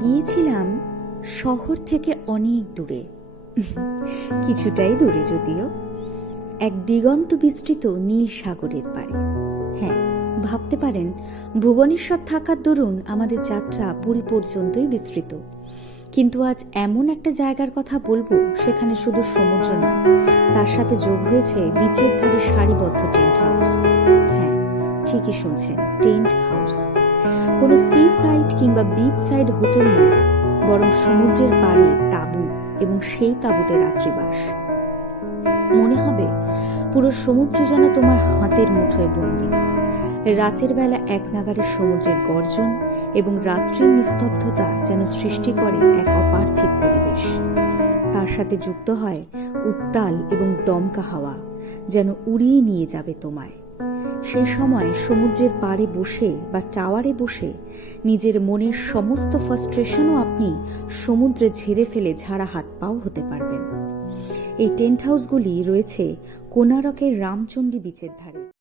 গিয়েছিলাম শহর থেকে অনেক দূরে, কিছুটাই দূরে যদিও, এক দিগন্ত বিস্তৃত নীল সাগরের পাড়ে। হ্যাঁ, ভাবতে পারেন ভুবনেশ্বর থাকার দরুন আমাদের যাত্রা পুরী পর্যন্তই বিস্তৃত, কিন্তু আজ এমন একটা জায়গার কথা বলবো সেখানে শুধু সমুদ্র নয়, তার সাথে যোগ হয়েছে বিচের ধারে সারিবদ্ধ টেন্ট হাউস। হ্যাঁ, ঠিকই শুনছেন, টেন্ট হাউস। কোনো সি সাইড কিংবা বিচ সাইড হোটেল নয়, বরং সমুদ্রের পাড়ে তাঁবু এবং সেই তাঁবুতে রাত্রিবাস। মনে হবে পুরো সমুদ্র যেন তোমার হাতের মুঠোয় বন্দী। রাতের বেলা এক নাগাড়ে সমুদ্রের গর্জন এবং রাত্রির নিস্তব্ধতা যেন সৃষ্টি করে এক অপার্থিব পরিবেশ। তার সাথে যুক্ত হয় উত্তাল এবং দমকা হাওয়া, যেন উড়িয়ে নিয়ে যাবে তোমায়। সেই সময় সমুদ্রের পাড়ে বসে বা টাওয়ারে বসে নিজের মনের সমস্ত ফ্রাস্ট্রেশনও আপনি সমুদ্রে ঝেড়ে ফেলে ঝাড়া হাত পাও হতে পারবেন। এই টেন্ট হাউসগুলি রয়েছে কোনারকের রামচণ্ডী বিচের ধারে।